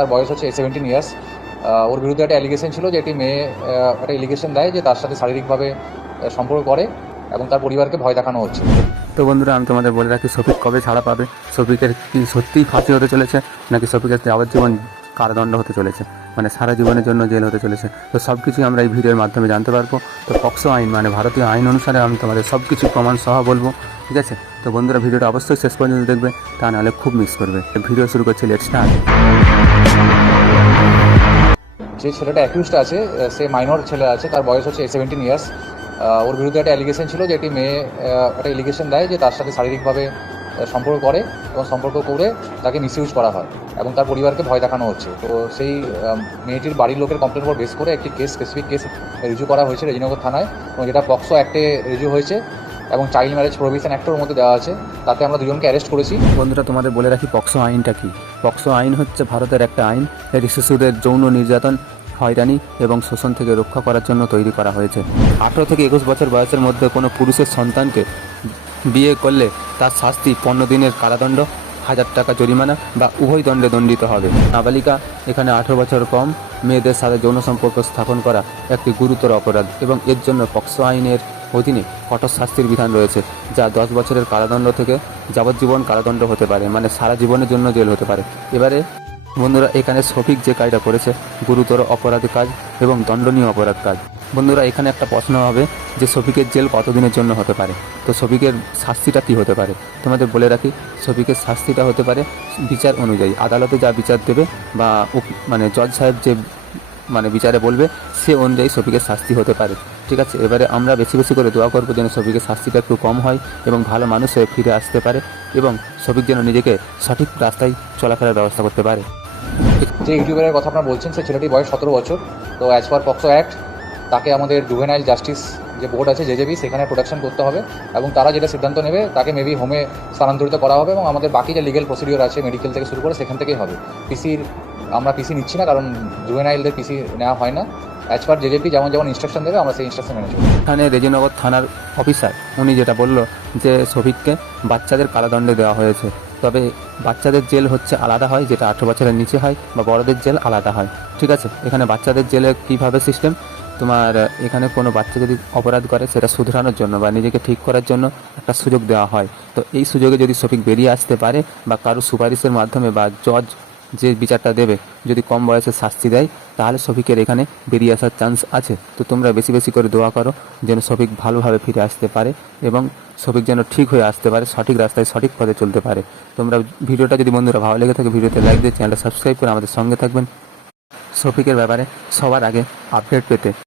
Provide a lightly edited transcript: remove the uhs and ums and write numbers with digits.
তার বয়স হচ্ছে 17 ইয়ার্স। ওর বিরুদ্ধে একটা অ্যালিগেশন ছিল যে একটি মেয়ে একটা অ্যালিগেশন দেয় যে তার সাথে শারীরিকভাবে সম্পর্ক করে এবং তার পরিবারকে ভয় দেখানো হচ্ছে। তো বন্ধুরা, আমি তোমাদের বলে রাখি, শফিক কবে ছাড়া পাবে, শফিকের কি সত্যিই ফাঁসি হতে চলেছে নাকি শফিকের যাবজ্জীবন কারাদণ্ড হতে চলেছে, মানে সারা জীবনের জন্য জেল হতে চলেছে। তো সব কিছুই আমরা এই ভিডিওর মাধ্যমে জানতে পারবো। তো পক্সো আইন মানে ভারতীয় আইন অনুসারে আমি তোমাদের সব কিছু প্রমাণ সহ বলবো, ঠিক আছে? তো বন্ধুরা, ভিডিওটা অবশ্যই শেষ পর্যন্ত দেখবে, তা নাহলে খুব মিস করবে। ভিডিও শুরু করছি, লেটস স্টার্ট। যে ছেলেটা অ্যাকিউজড আছে সে মাইনর ছেলে আছে, তার বয়স হচ্ছে 17 ইয়ার্স। ওর বিরুদ্ধে একটা অ্যালিগেশন ছিল যে একটি মেয়ে একটা অ্যালিগেশন দেয় যে তার সাথে শারীরিকভাবে সম্পর্ক করে এবং সম্পর্ক করে তাকে মিসইউজ করা হয় এবং তার পরিবারকে ভয় দেখানো হচ্ছে। তো সেই মেয়েটির বাড়ির লোকের কমপ্লেন উপর বেস করে একটি স্পেসিফিক কেস রিজু করা হয়েছে রেজিনগর থানায়, এবং যেটা পক্সো অ্যাক্টে রিজু হয়েছে এবং চাইল্ড ম্যারেজ প্রোহিবিশন অ্যাক্টের মধ্যে দেওয়া আছে। তাতে আমরা দুজনকে অ্যারেস্ট করেছি। বন্ধুরা, তোমাদের বলে রাখি, পক্সো আইনটা কি। পক্সো আইন হচ্ছে ভারতের একটা আইন, এটি শিশুদের যৌন নির্যাতন, হয়রানি এবং শোষণ থেকে রক্ষা করার জন্য তৈরি করা হয়েছে। 18 থেকে 21 বছর বয়সের মধ্যে কোনো পুরুষের সন্তানকে বিয়ে করলে তার শাস্তি 15 দিনের কারাদণ্ড, 1000 টাকা জরিমানা বা উভয় দণ্ডে দণ্ডিত হবে। নাবালিকা, এখানে 18 বছর কম মেয়েদের সাথে যৌন সম্পর্ক স্থাপন করা একটি গুরুতর অপরাধ এবং এর জন্য পক্সো আইনের অধীনে কঠোর শাস্তির বিধান রয়েছে, যা 10 বছরের কারাদণ্ড থেকে যাবজ্জীবন কারাদণ্ড হতে পারে, মানে সারা জীবনের জন্য জেল হতে পারে। এবারে বন্ধুরা, এখানে শফিক যে কাজটা করেছে গুরুতর অপরাধী কাজ এবং দণ্ডনীয় অপরাধ কাজ। বন্ধুরা, এখানে একটা প্রশ্ন হবে যে শফিকের জেল কতদিনের জন্য হতে পারে, তো শফিকের শাস্তিটা কী হতে পারে। তোমাদের বলে রাখি, শফিকের শাস্তিটা হতে পারে বিচার অনুযায়ী, আদালতে যা বিচার দেবে বা মানে জজ সাহেব যে মানে বিচারে বলবে সে অনুযায়ী শফিকের শাস্তি হতে পারে, ঠিক আছে? এবারে আমরা বেশি বেশি করে দোয়া করবো যেন শফিকের শাস্তিটা একটু কম হয় এবং ভালো মানুষ হয়ে ফিরে আসতে পারে এবং শফিক যেন নিজেকে সঠিক রাস্তায় চলাফেরার ব্যবস্থা করতে পারে। যে ইউটিউবারের কথা আপনারা বলছেন সে ছেলেটির বয়স 17 বছর। তো অ্যাজ পার পক্সো অ্যাক্ট তাকে আমাদের জুভেনাইল জাস্টিস যে বোর্ড আছে জেজেবি, সেখানে প্রোটেকশন করতে হবে এবং তারা যেটা সিদ্ধান্ত নেবে তাকে মেবি হোমে স্থানান্তরিত করা হবে এবং আমাদের বাকি যে লিগেল প্রসিডিওর আছে মেডিকেল থেকে শুরু করে সেখান থেকেই হবে। আমরা পিসি নিচ্ছি না, কারণ জুভেনাইলদের পিসি নেওয়া হয় না। অ্যাজ পার জেজেপি যেমন যেমন ইনস্ট্রাকশন দেবে আমরা সেই ইনস্ট্রাকশন মেনে চলব। এখানে রেজিনগর থানার অফিসার উনি যেটা বলল যে শফিককে বাচ্চাদের কারাদণ্ডে দেওয়া হয়েছে, তবে বাচ্চাদের জেল হচ্ছে আলাদা হয়, যেটা 18 বছরের নিচে হয়, বা বড়দের জেল আলাদা হয়, ঠিক আছে? এখানে বাচ্চাদের জেলে কীভাবে সিস্টেম, তোমার এখানে কোনো বাচ্চা যদি অপরাধ করে সেটা শুধরানোর জন্য বা নিজেকে ঠিক করার জন্য একটা সুযোগ দেওয়া হয়। তো এই সুযোগে যদি শফিক বেরিয়ে আসতে পারে বা কারো সুপারিশের মাধ্যমে বা জজ যে বিচারটা দেবে যদি কম বয়সে শাস্তি দেয়, তাহলে শফিকের এখানে বেরিয়ে আসার চান্স আছে। তো তোমরা বেশি বেশি করে দোয়া করো যেন শফিক ভালোভাবে ফিরে আসতে পারে এবং শফিক যেন ঠিক হয়ে আসতে পারে, সঠিক রাস্তায় সঠিক পথে চলতে পারে। তোমরা ভিডিওটা যদি বন্ধুরা ভালো লেগে থাকে ভিডিওতে লাইক দিয়ে চ্যানেলটা সাবস্ক্রাইব করে আমাদের সঙ্গে থাকবেন শফিকের ব্যাপারে সবার আগে আপডেট পেতে।